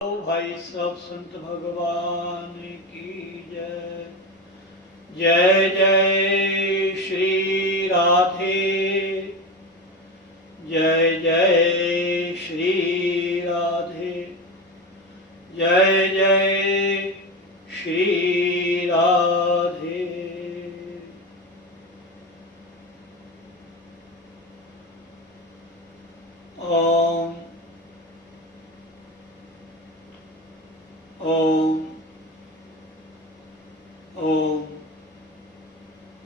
तो भाई सब संत भगवान की जय। जय जय श्री राधे, जय जय श्री राधे, जय जय श्री राधे। ओम ओम ओम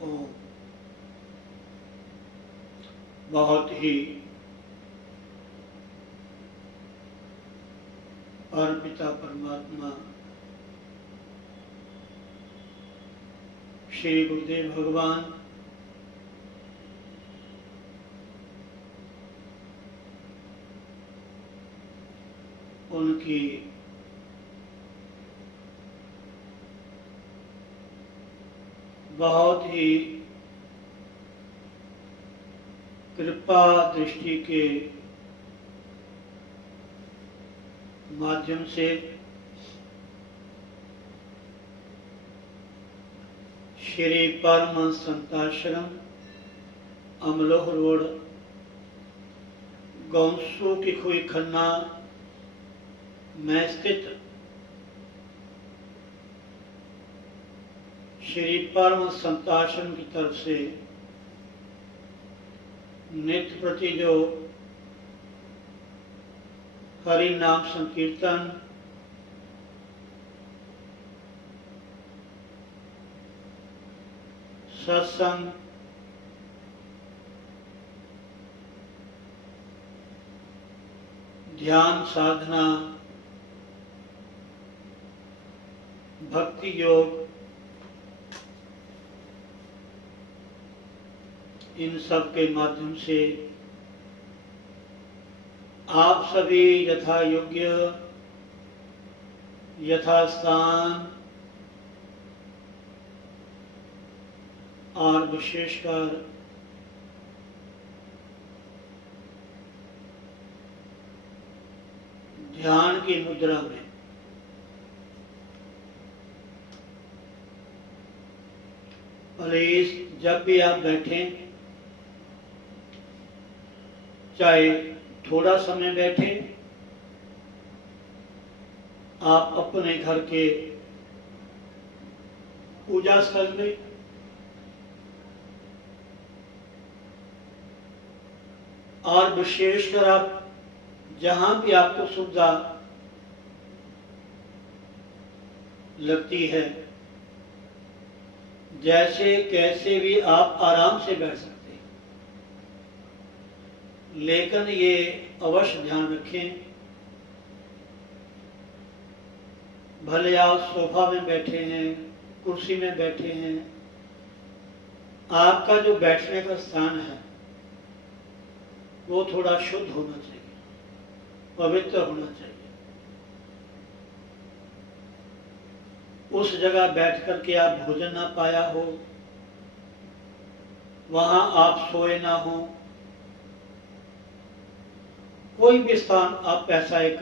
ओम। बहुत ही परमपिता परमात्मा श्री गुरुदेव भगवान उनकी बहुत ही कृपा दृष्टि के माध्यम से श्री परमहंस संताश्रम अमलोह रोड गौंसू की खुई खन्ना में स्थित श्री परमहंस संताश्रम की तरफ से नित्य प्रति जो हरि नाम संकीर्तन, सत्संग, ध्यान साधना, भक्ति योग, इन सब के माध्यम से आप सभी यथा योग्य यथास्थान और विशेषकर ध्यान की मुद्रा में प्लीज जब भी आप बैठें, चाहे थोड़ा समय बैठे, आप अपने घर के पूजा स्थल में और विशेषकर आप जहां भी आपको सुविधा लगती है, जैसे कैसे भी आप आराम से बैठ सकते हैं। लेकिन ये अवश्य ध्यान रखें, भले आप सोफा में बैठे हैं, कुर्सी में बैठे हैं, आपका जो बैठने का स्थान है वो थोड़ा शुद्ध होना चाहिए, पवित्र होना चाहिए। उस जगह बैठ कर के आप भोजन ना पाया हो, वहां आप सोए ना हो, कोई भी स्थान आप ऐसा एक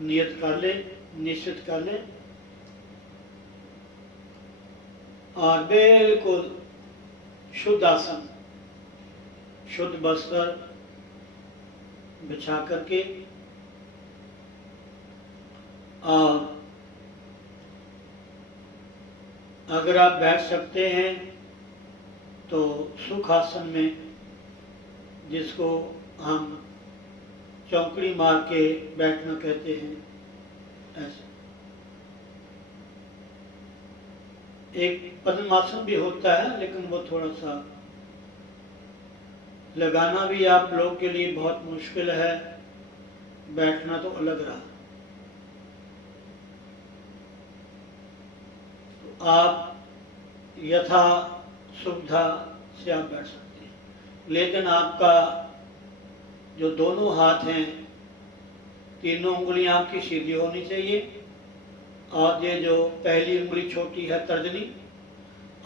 नियत कर लें, निश्चित कर लें और बिल्कुल शुद्ध आसन, शुद्ध वस्त्र बिछा करके और अगर आप बैठ सकते हैं तो सुखासन में, जिसको हम चौकड़ी मार के बैठना कहते हैं, ऐसे एक पद्मासन भी होता है, लेकिन वो थोड़ा सा लगाना भी आप लोग के लिए बहुत मुश्किल है, बैठना तो अलग रहा। तो आप यथा सुविधा से आप बैठ सकते हैं, लेकिन आपका जो दोनों हाथ हैं, तीनों उंगलियां आपकी सीधी होनी चाहिए और ये जो पहली उंगली छोटी है तर्जनी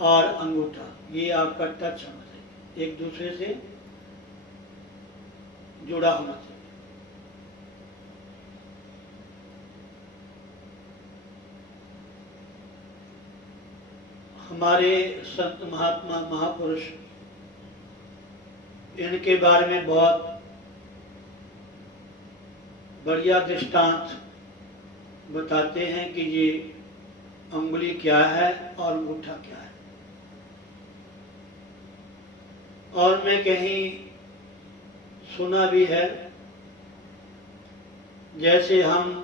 और अंगूठा, ये आपका टच होना चाहिए, एक दूसरे से जुड़ा होना चाहिए। हमारे संत महात्मा महापुरुष इनके बारे में बहुत बढ़िया दृष्टांत बताते हैं कि ये अंगुली क्या है और अंगूठा क्या है। और मैं कहीं सुना भी है, जैसे हम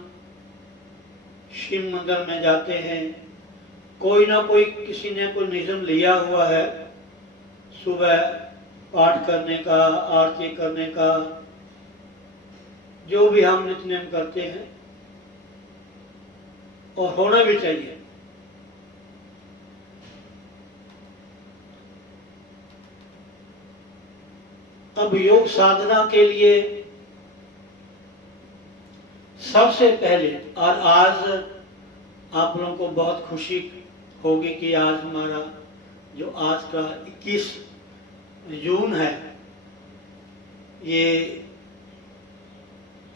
शिव मंदिर में जाते हैं, कोई ना कोई किसी ने कोई नियम लिया हुआ है सुबह पाठ करने का, आरती करने का, जो भी हम नित्य नेम करते हैं, और होना भी चाहिए। अब योग साधना के लिए सबसे पहले, और आज आप लोगों को बहुत खुशी होगी कि आज हमारा जो आज का 21 जून है, ये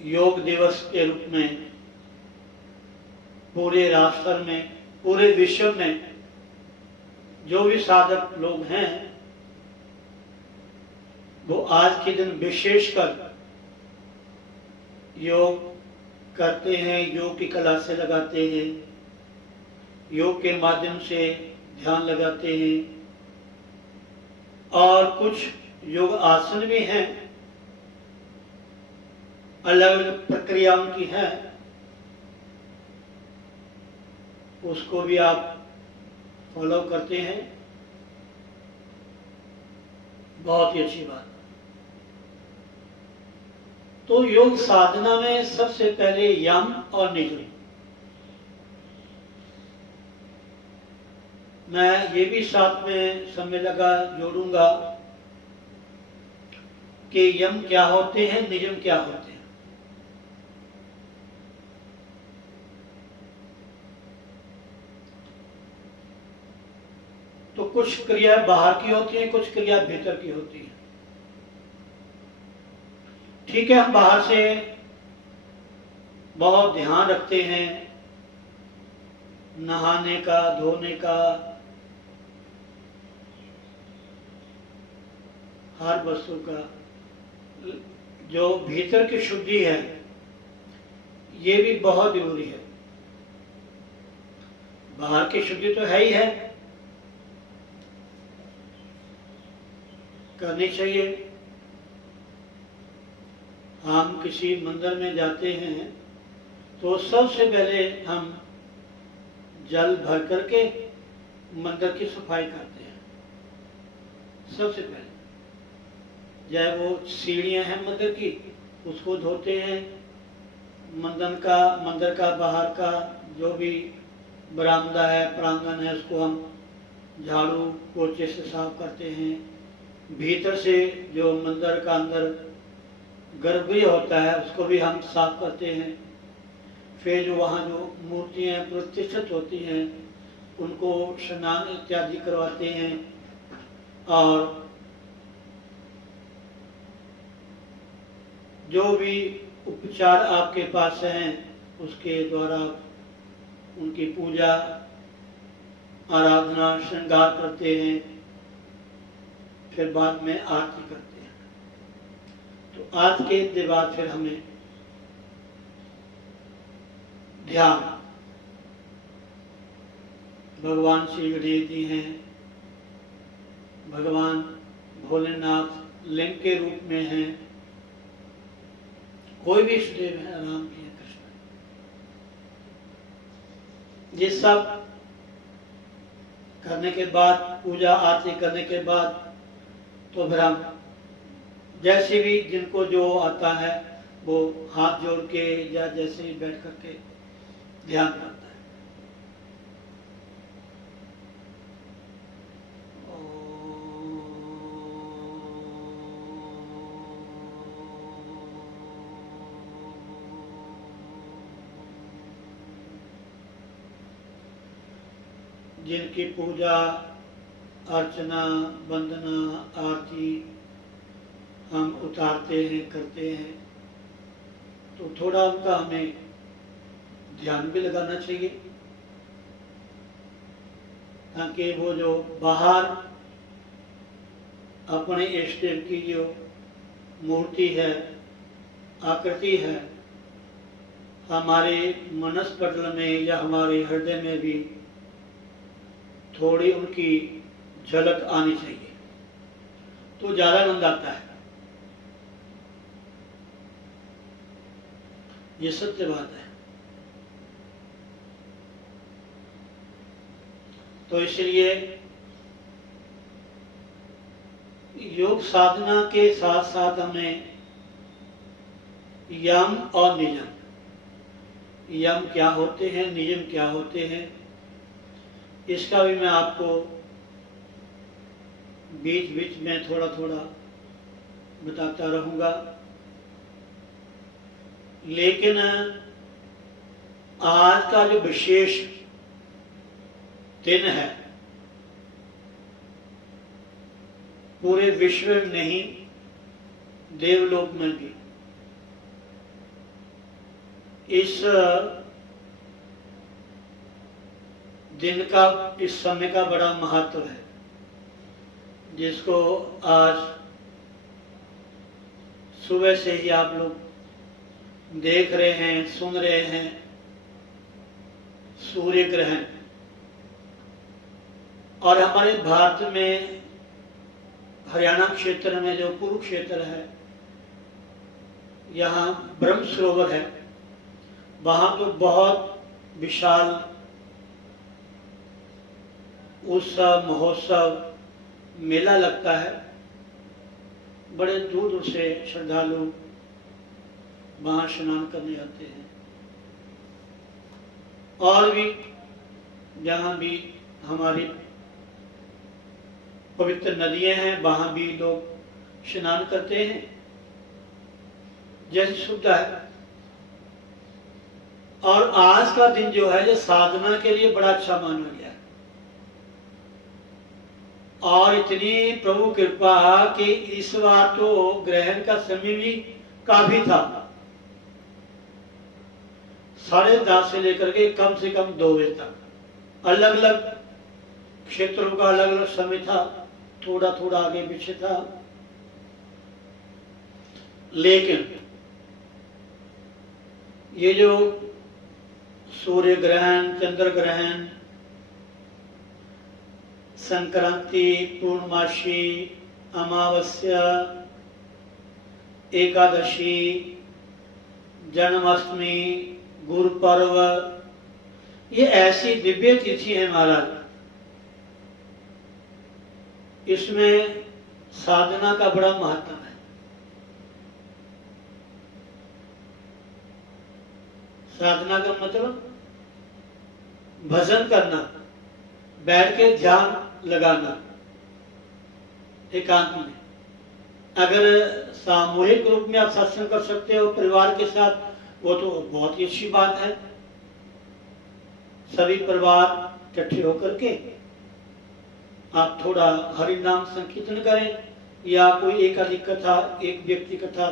योग दिवस के रूप में पूरे राष्ट्र में, पूरे विश्व में जो भी साधक लोग हैं वो आज के दिन विशेषकर योग करते हैं, योग की कला से लगाते हैं, योग के माध्यम से ध्यान लगाते हैं, और कुछ योग आसन भी हैं, अलग अलग प्रक्रिया उनकी है, उसको भी आप फॉलो करते हैं। बहुत ही अच्छी बात। तो योग साधना में सबसे पहले यम और नियम। मैं ये भी साथ में समय लगा जोड़ूंगा कि यम क्या होते हैं, नियम क्या होते हैं। तो कुछ क्रिया बाहर की होती है, कुछ क्रिया भीतर की होती है। ठीक है, हम बाहर से बहुत ध्यान रखते हैं, नहाने का, धोने का, हर वस्तु का। जो भीतर की शुद्धि है ये भी बहुत जरूरी है। बाहर की शुद्धि तो है ही है, करनी चाहिए। हम किसी मंदिर में जाते हैं तो सबसे पहले हम जल भर करके मंदिर की सफाई करते हैं। सबसे पहले चाहे वो सीढ़ियां हैं मंदिर की, उसको धोते हैं। मंदिर का बाहर का जो भी बरामदा है, प्रांगण है, उसको हम झाड़ू पोछे से साफ करते हैं। भीतर से जो मंदिर का अंदर गर्भगृह होता है उसको भी हम साफ करते हैं। फिर जो वहाँ जो मूर्तियाँ प्रतिष्ठित होती हैं उनको स्नान इत्यादि करवाते हैं, और जो भी उपचार आपके पास हैं उसके द्वारा उनकी पूजा, आराधना, श्रृंगार करते हैं। फिर बाद में आरती करते हैं। तो आरती के बाद फिर हमें ध्यान भगवान श्री गणेश जी हैं, भगवान भोलेनाथ लिंग के रूप में हैं, कोई भी इष्टदेव है, राम जी, कृष्ण, ये सब करने के बाद, पूजा आरती करने के बाद, तो फिर हम जैसे भी जिनको जो आता है वो हाथ जोड़ के या जैसे ही बैठ करके ध्यान करता है। जिनकी पूजा अर्चना, वंदना, आरती हम उतारते हैं, करते हैं, तो थोड़ा उनका हमें ध्यान भी लगाना चाहिए। ताकि वो जो बाहर अपने इष्ट देव की जो मूर्ति है, आकृति है, हमारे मनस्पटल में या हमारे हृदय में भी थोड़ी उनकी झलक आनी चाहिए, तो ज़्यादा आनंद आता है। ये सत्य बात है। तो इसलिए योग साधना के साथ साथ हमें यम और नियम, यम क्या होते हैं, नियम क्या होते हैं, इसका भी मैं आपको बीच बीच में थोड़ा थोड़ा बताता रहूँगा। लेकिन आज का जो विशेष दिन है, पूरे विश्व में नहीं, देवलोक में भी इस दिन का, इस समय का बड़ा महत्व है, जिसको आज सुबह से ही आप लोग देख रहे हैं, सुन रहे हैं। सूर्य ग्रहण, और हमारे भारत में हरियाणा क्षेत्र में जो कुरुक्षेत्र है, यहाँ ब्रह्म सरोवर है, वहाँ तो बहुत विशाल उत्सव, महोत्सव, मेला लगता है। बड़े दूर दूर से श्रद्धालु वहाँ स्नान करने आते हैं, और भी जहाँ भी हमारी पवित्र नदियाँ हैं, वहाँ भी लोग स्नान करते हैं, जैसी सुविधा है। और आज का दिन जो है, जो साधना के लिए बड़ा अच्छा माना गया है, और इतनी प्रभु कृपा कि इस बार तो ग्रहण का समय भी काफी था, 10:30 से लेकर के कम से कम 2 बजे तक। अलग अलग क्षेत्रों का अलग अलग समय था, थोड़ा थोड़ा आगे पीछे था, लेकिन ये जो सूर्य ग्रहण, चंद्र ग्रहण, संक्रांति, पूर्णमासी, अमावस्या, एकादशी, जन्माष्टमी, गुरु पर्व, ये ऐसी दिव्य तिथि है महाराज, इसमें साधना का बड़ा महत्व है। साधना का मतलब भजन करना, बैठ के ध्यान लगाना एकांत में। अगर सामूहिक रूप में आप सत्संग कर सकते हो परिवार के साथ, वो तो बहुत ही अच्छी बात है। सभी परिवार इकट्ठे होकर के आप थोड़ा हरि नाम संकीर्तन करें, या कोई एक अधिक कथा, एक व्यक्ति कथा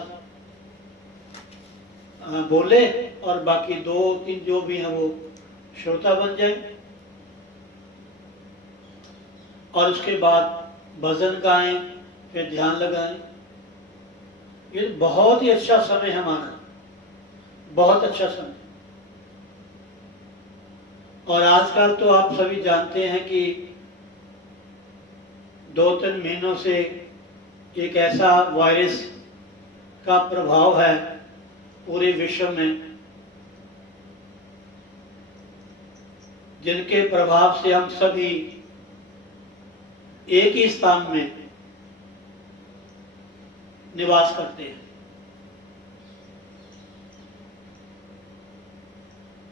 बोले, और बाकी 2-3 जो भी हैं वो श्रोता बन जाए, और उसके बाद भजन गाएं, फिर ध्यान लगाएं। ये बहुत ही अच्छा समय है हमारा, बहुत अच्छा समय। और आजकल तो आप सभी जानते हैं कि 2-3 महीनों से एक ऐसा वायरस का प्रभाव है पूरे विश्व में, जिनके प्रभाव से हम सभी एक ही स्थान में निवास करते हैं।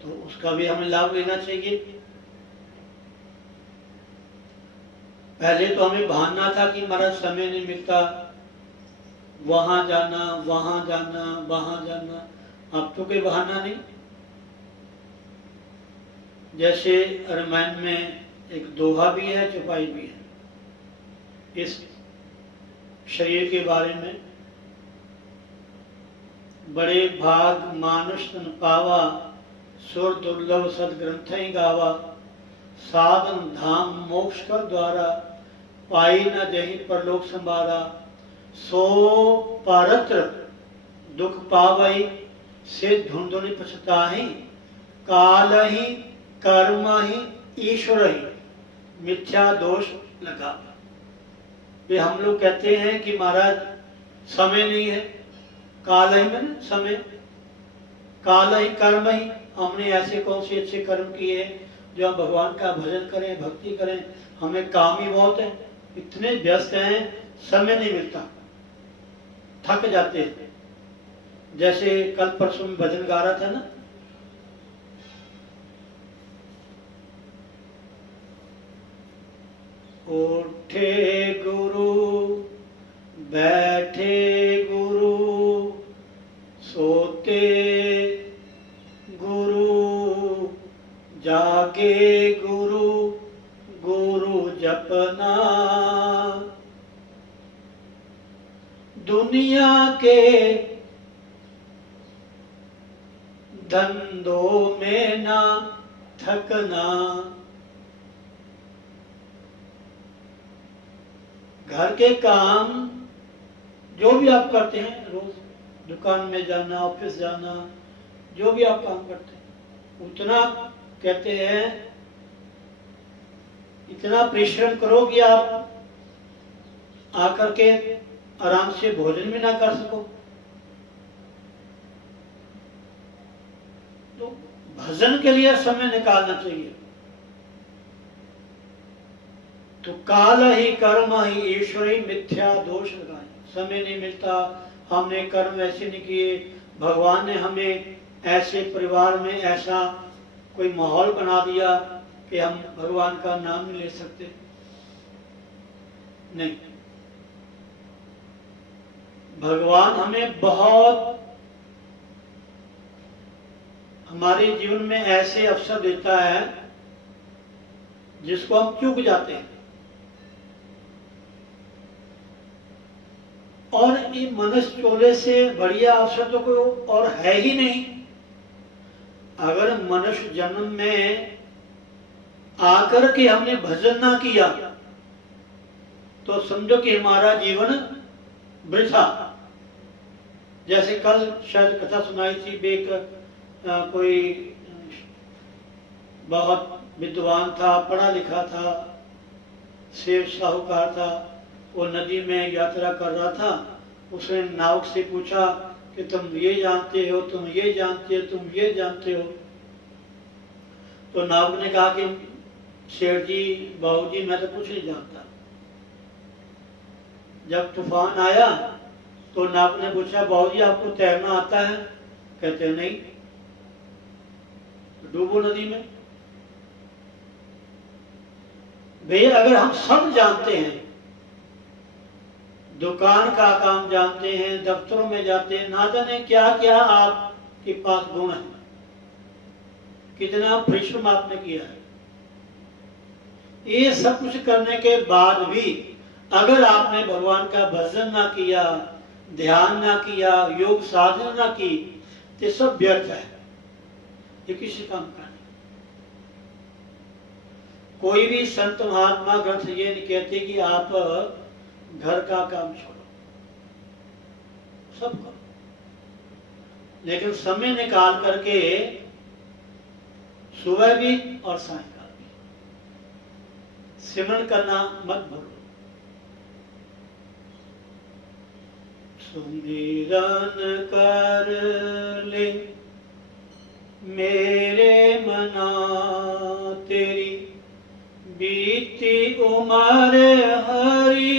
तो उसका भी हमें लाभ लेना चाहिए। पहले तो हमें भानना था कि हमारा समय नहीं मिलता, वहां जाना, वहां जाना, वहां जाना। अब तो कोई बहाना नहीं। जैसे रामायण में एक दोहा भी है, चौपाई भी है इस शरीर के बारे में। बड़े भाग मानुष तन पावा, सुर दुर्लभ सदग्रंथ ही गावा, साधन धाम मोक्ष कर द्वारा, पाई न जहीं परलोक संभारा। सो परत्र दुख पावई, से धुंधुनि पछताहि। काल ही कर्म ही ईश्वर ही, मिथ्या दोष लगा। ये हम लोग कहते हैं कि महाराज समय नहीं है, काल ही में समय, काल ही कर्म ही। हमने ऐसे कौन से अच्छे कर्म किए हैं जो हम भगवान का भजन करें, भक्ति करें, हमें काम ही बहुत है, इतने व्यस्त हैं, समय नहीं मिलता, थक जाते हैं। जैसे कल परसों में भजन गा रहा था ना, उठे गुरु बैठे गुरु, सोते गुरु, जागे गुरु, गुरु जपना। दुनिया के धंधों में ना थकना, घर के काम जो भी आप करते हैं, रोज दुकान में जाना, ऑफिस जाना, जो भी आप काम करते हैं, उतना कहते हैं इतना परिश्रम करो कि आप आकर के आराम से भोजन भी ना कर सको। तो भजन के लिए समय निकालना चाहिए। तो काल ही कर्म ही ईश्वर ही, मिथ्या दोष लगाए। समय नहीं मिलता, हमने कर्म ऐसे नहीं किए, भगवान ने हमें ऐसे परिवार में ऐसा कोई माहौल बना दिया कि हम भगवान का नाम नहीं ले सकते। नहीं, भगवान हमें बहुत हमारे जीवन में ऐसे अवसर देता है जिसको हम चूक जाते हैं। और ये मनुष्य चोले से बढ़िया अवसर तो कोई और है ही नहीं। अगर मनुष्य जन्म में आकर के हमने भजन ना किया तो समझो कि हमारा जीवन वृथा। जैसे कल शायद कथा सुनाई थी, कोई बहुत विद्वान था, पढ़ा लिखा था, सेठ साहूकार था, वो नदी में यात्रा कर रहा था। उसने नाव से पूछा कि तुम ये जानते हो, तुम ये जानते हो, तुम ये जानते हो। तो नाविक ने कहा कि शेठ जी, बाबूजी, मैं तो कुछ नहीं जानता। जब तूफान आया तो नाविक ने पूछा, बाबूजी आपको तैरना आता है? कहते नहीं। डूबो नदी में। भैया अगर हम सब जानते हैं, दुकान का काम जानते हैं, दफ्तरों में जाते हैं, ना जाने क्या क्या आपके पास गुण है, कितना परिश्रम आपने किया है, ये सब कुछ करने के बाद भी अगर आपने भगवान का भजन ना किया, ध्यान ना किया, योग साधना ना की, तो सब व्यर्थ है, ये किसी काम का नहीं। कोई भी संत महात्मा ग्रंथ ये नहीं कहते कि आप घर का काम छोड़ो, सब करो, लेकिन समय निकाल करके सुबह भी और सायंकाल भी सिमरन करना मत भूलो। सुमिरन कर ले मेरे मना, तेरी बीती उम्र हरी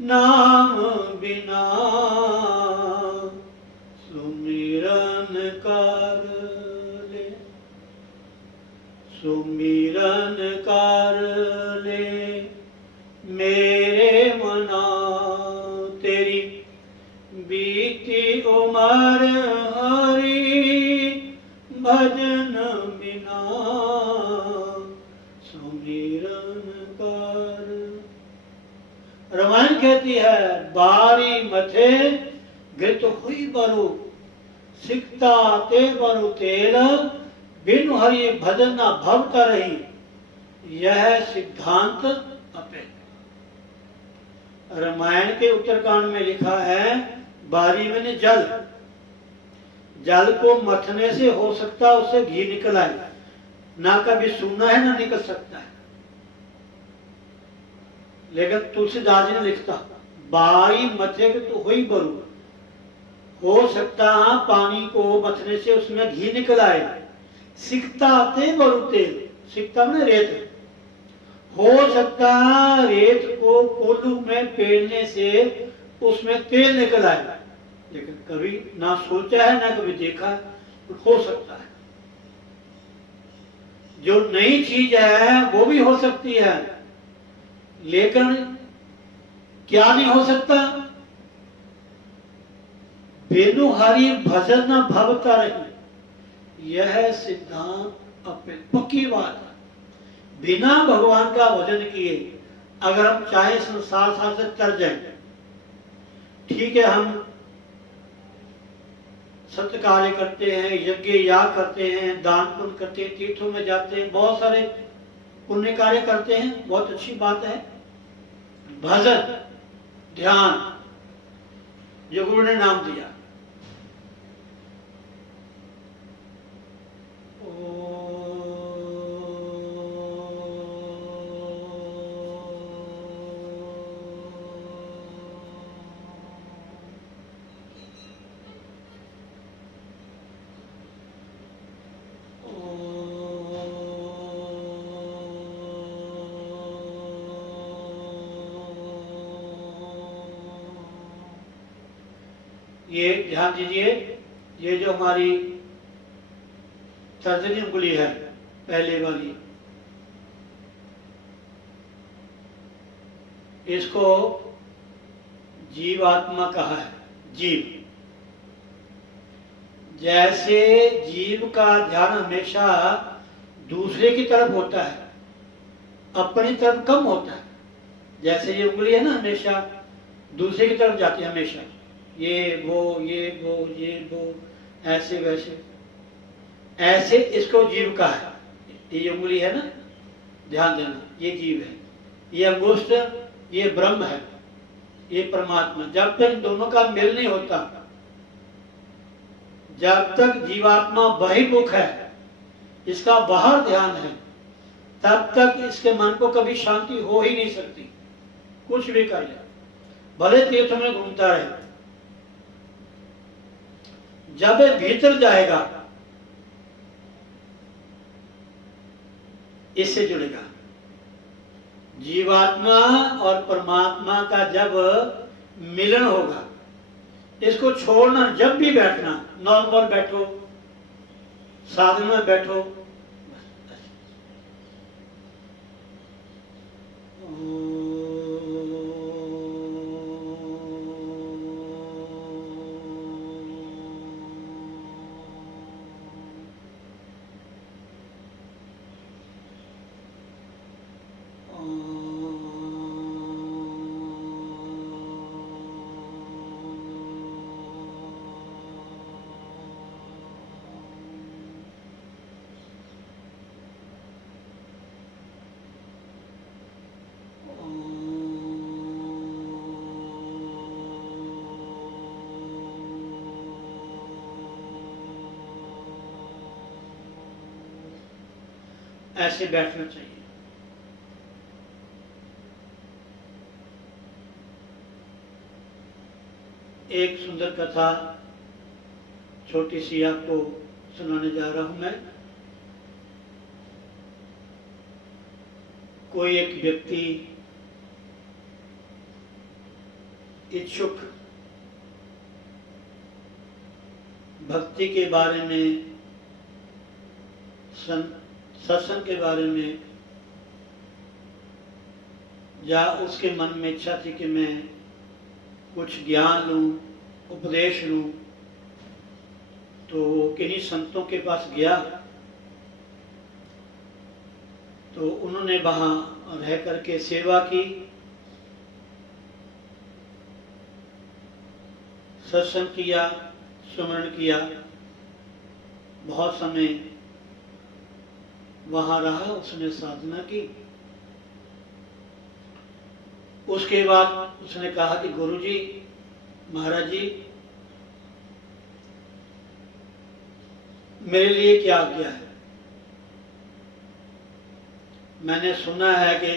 नाम बिना। सुमिरन कर ले, सुमिरन कर ले मेरे मना, तेरी बीती उम्र हरी भजन बिना। सुमिरन कर। रामायण कहती है, बारी मथे घृत हुई बरु, सिकता ते बरु तेल, बिनु हरि भजन न भव तरहि, यह सिद्धांत अपे। रामायण के उत्तरकांड में लिखा है, बारी में जल, जल को मथने से हो सकता है उससे घी निकल आए, ना कभी सुना है ना निकल सकता है। लेकिन तुलसीदास जी ने लिखता, बाई मथे तो हुई बरू, हो सकता पानी को मथने से उसमें घी निकल आए। सिकता ते बरू तेल, सिकता में रेत, हो सकता रेत को कोल्हू में पेलने से उसमें तेल निकल आए, लेकिन कभी ना सोचा है ना कभी देखा है, हो सकता है। जो नई चीज है वो भी हो सकती है, लेकिन क्या नहीं हो सकता? बिनु हरि भजन न भवता रही, यह सिद्धांत अपने पक्की बात है। बिना भगवान का भजन किए अगर हम चाहे संसार से तर जाए, ठीक है, हम सत्य कार्य करते हैं, यज्ञ याग करते हैं, दान पुण्य करते हैं, तीर्थों में जाते हैं, बहुत सारे पुण्य कार्य करते हैं, बहुत अच्छी बात है। भजन ध्यान जो गुरु ने नाम दिया, ये ध्यान दीजिए, ये जो हमारी तर्जनी उंगली है पहले वाली, इसको जीवात्मा कहा है। जीव, जैसे जीव का ध्यान हमेशा दूसरे की तरफ होता है, अपनी तरफ कम होता है। जैसे ये उंगली है ना, हमेशा दूसरे की तरफ जाती है, हमेशा ये वो ये वो ये वो, ऐसे वैसे, ऐसे इसको जीव का है। ये उंगली है ना, ध्यान देना, ये जीव है, ये अंगुष्ठ ये ब्रह्म है, ये परमात्मा। जब तक दोनों का मेल नहीं होता, जब तक जीवात्मा बहिर्मुख है, इसका बाहर ध्यान है, तब तक इसके मन को कभी शांति हो ही नहीं सकती। कुछ भी कर ले, भले तीर्थ में घूमता रहे, जब ये भीतर जाएगा इससे जुड़ेगा। जीवात्मा और परमात्मा का जब मिलन होगा, इसको छोड़ना, जब भी बैठना, नॉर्मल बैठो, साधन में बैठो, ऐसे बैठना चाहिए। एक सुंदर कथा छोटी सी आपको सुनाने जा रहा हूं मैं। कोई एक व्यक्ति इच्छुक भक्ति के बारे में, सत्संग के बारे में, या उसके मन में इच्छा थी कि मैं कुछ ज्ञान लूं, उपदेश लूं, तो वो किन्हीं संतों के पास गया। तो उन्होंने वहां रह करके सेवा की, सत्संग किया, स्मरण किया, बहुत समय वहां रहा, उसने साधना की। उसके बाद उसने कहा कि गुरुजी, महाराज जी, मेरे लिए क्या आज्ञा है? मैंने सुना है कि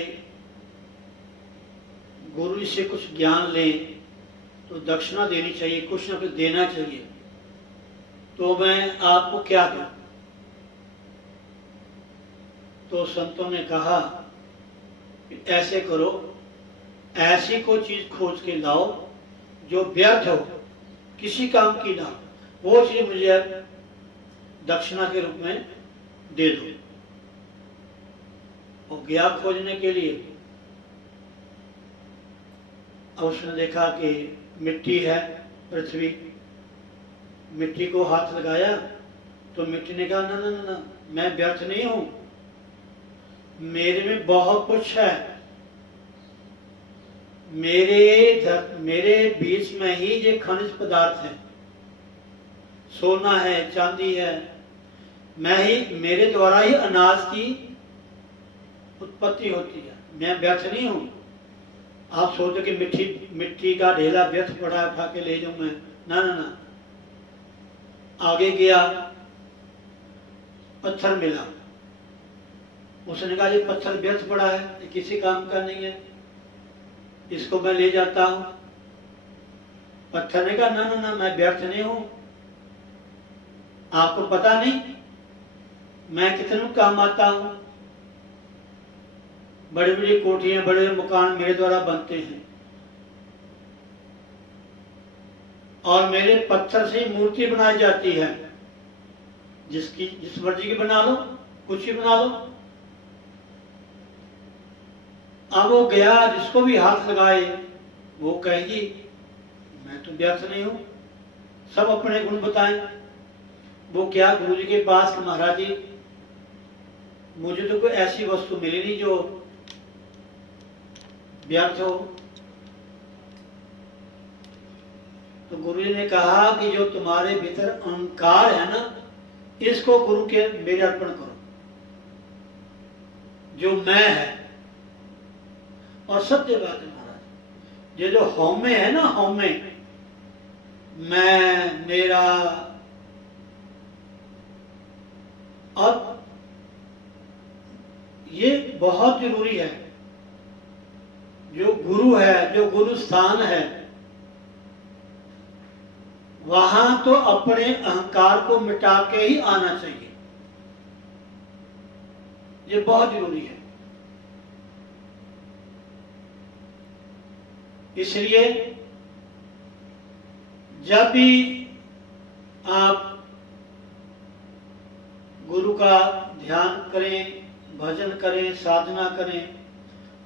गुरु से कुछ ज्ञान लें तो दक्षिणा देनी चाहिए, कुछ ना कुछ देना चाहिए, तो मैं आपको क्या दूं? तो संतों ने कहा कि ऐसे करो, ऐसी कोई चीज खोज के लाओ जो व्यर्थ हो, किसी काम की ना, वो चीज मुझे दक्षिणा के रूप में दे दो। और गया खोजने के लिए। अब उसने देखा कि मिट्टी है, पृथ्वी, मिट्टी को हाथ लगाया तो मिट्टी ने कहा, ना ना ना ना, मैं व्यर्थ नहीं हूं, मेरे में बहुत कुछ है, मेरे बीच में ही ये खनिज पदार्थ है, सोना है, चांदी है, मेरे द्वारा ही अनाज की उत्पत्ति होती है, मैं व्यर्थ नहीं हूं। आप सोचो कि मिट्टी का ढेला व्यर्थ पड़ा उठा के ले जाऊं मैं, ना ना ना। आगे गया, पत्थर मिला, उसने कहा ये पत्थर व्यर्थ पड़ा है, ये किसी काम का नहीं है, इसको मैं ले जाता हूं। पत्थर ने कहा, ना ना ना, मैं व्यर्थ नहीं हूं, आपको पता नहीं मैं कितने काम आता हूं, बड़ी बड़ी कोठियां, बड़े बड़े मकान मेरे द्वारा बनते हैं, और मेरे पत्थर से ही मूर्ति बनाई जाती है, जिस मर्जी की बना लो, कुछ ही बना लो। अब वो गया, जिसको भी हाथ लगाए वो कहेगी मैं तो व्यर्थ नहीं हूं, सब अपने गुण बताएं। वो क्या गुरु जी के पास कि महाराज जी, मुझे तो कोई ऐसी वस्तु मिली नहीं जो व्यर्थ हो। तो गुरु जी ने कहा कि जो तुम्हारे भीतर अहंकार है ना, इसको गुरु के मेरे अर्पण करो, जो मैं है। और सत्य बात है महाराज, ये जो हौमे है ना, हौमे, मैं, मेरा, और ये बहुत जरूरी है। जो गुरु है, जो गुरु स्थान है, वहां तो अपने अहंकार को मिटा के ही आना चाहिए, ये बहुत जरूरी है। इसलिए जब भी आप गुरु का ध्यान करें, भजन करें, साधना करें,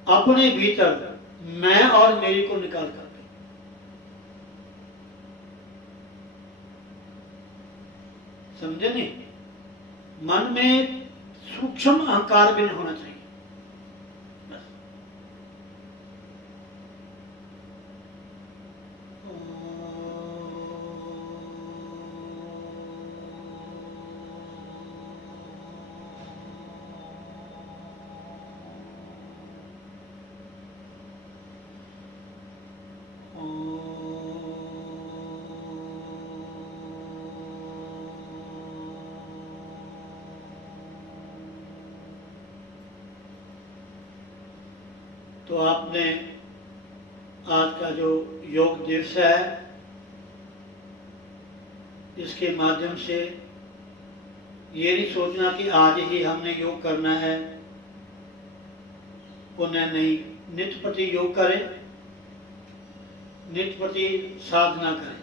अपने भीतर मैं और मेरी को निकाल कर दें। समझे नहीं? मन में सूक्ष्म अहंकार भी नहीं होना चाहिए। तो आपने आज का जो योग दिवस है, इसके माध्यम से ये नहीं सोचना कि आज ही हमने योग करना है, पुनः नहीं, नित्य प्रति योग करें, नित्य प्रति साधना करें।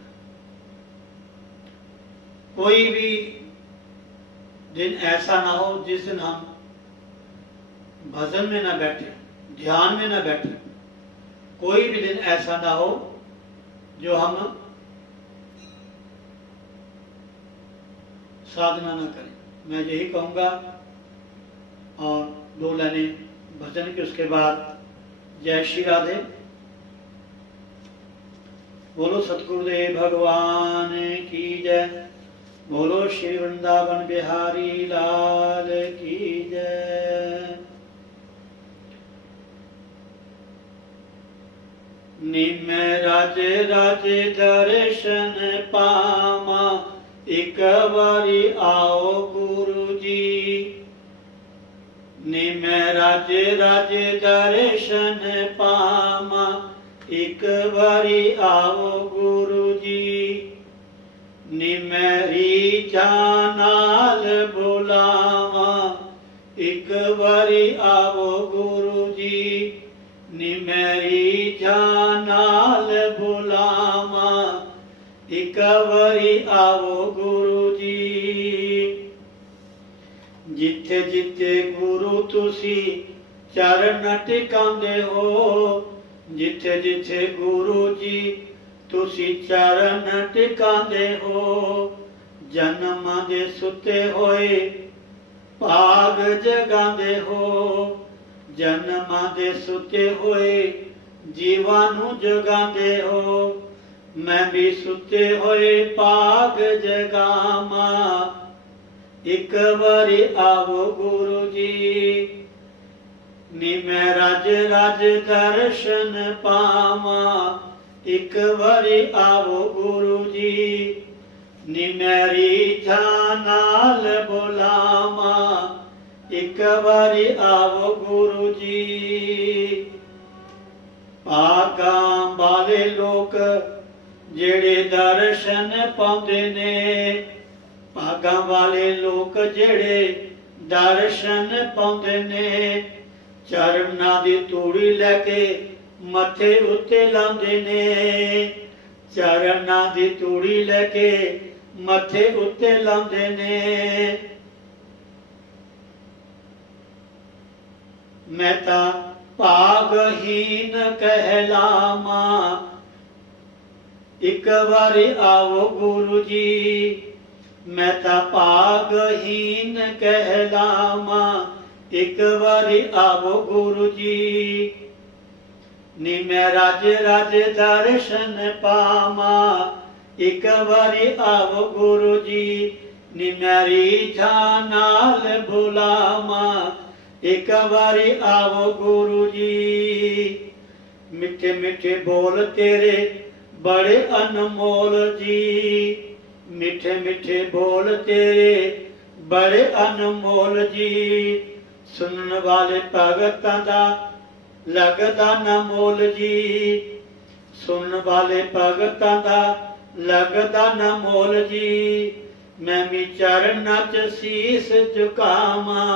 कोई भी दिन ऐसा ना हो जिस दिन हम भजन में ना बैठे, ध्यान में ना बैठे। कोई भी दिन ऐसा ना हो जो हम साधना ना करें। मैं यही कहूँगा। और 2 लाइनें भजन की, उसके बाद जय श्री राधे। बोलो सतगुरुदेव भगवान की जय, बोलो श्री वृंदावन बिहारी लाल की जय। निमै राजे राजे दर्शन पावा, एक बारी आओ गुरु जी। निमै राजे राजे दर्शन पावा, एक बारी आओ गुरु जी। निमैरी जानाल बुलावा, एक बारी आओ गुरु जी। निमैरी जानाल बुलावा, एक बारी आओ गुरु जी। जिथे जिथे गुरु तुसी चरण टिकांदे हो, जिथे जिथे गुरु जी तुसी चरण टिकांदे हो, जन्म दे सुते होए भाग जगांदे हो। जन्म दे सुते होए जीवां नूं जगांदे हो, मैं भी सुते होए भाग जगावा, एक बारी आओ गुरु जी। निमै राज राज दर्शन पावा, एक बारी आओ गुरु जी। निमैरी जानाल बुलावा, एक बारी आओ गुरु जी। भागां वाले लोक जेड़े दर्शन पाउंदे ने, भागां वाले लोक जेड़े दर्शन पाउंदे ने, चरनां दी तूड़ी लैके मथे उत्ते लांदे ने। चरनां दी तूड़ी लैके मथे उत्ते लांदे ने। मैं तां भागहीन कहलावा, एक बारी आओ गुरु जी। मैं तां भागहीन कहलावा, एक बारी आओ गुरु जी। निमै राजे राजे दर्शन पावा, एक बारी आओ गुरु जी। निमैरी जानाल बुलावा, एक बारी आओ गुरु जी। मिठे मिठे बोल तेरे बड़े अनमोल जी। मिठे मिठे बोल तेरे बड़े अनमोल जी। सुनने वाले भगतां दा लगदा न मोल जी। सुनने वाले भगतां दा लगदा न मोल जी। मैं भी चरनां च शीस झुकावां,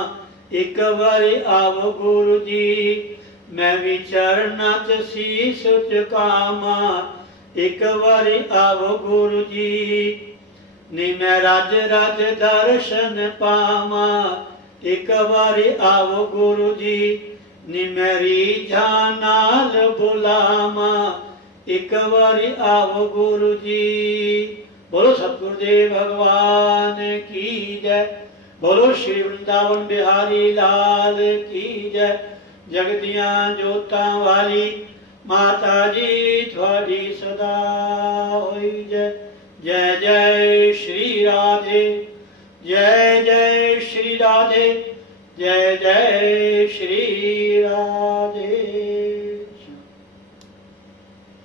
एक बारी आओ गुरु जी। मैं भी चरनां च शीस झुकावां, एक बारी आओ गुरु जी। निमै राज राज दर्शन पावां, एक बारी आओ गुरु जी। निमैरी जानाल बुलावा, एक बारी आओ गुरु जी। बोलो सतगुरुदेव भगवान की जय। बोलो श्री वृंदावन बिहारी लाल की जय। जगदियां जोतां वाली माता जी थोड़ी सदा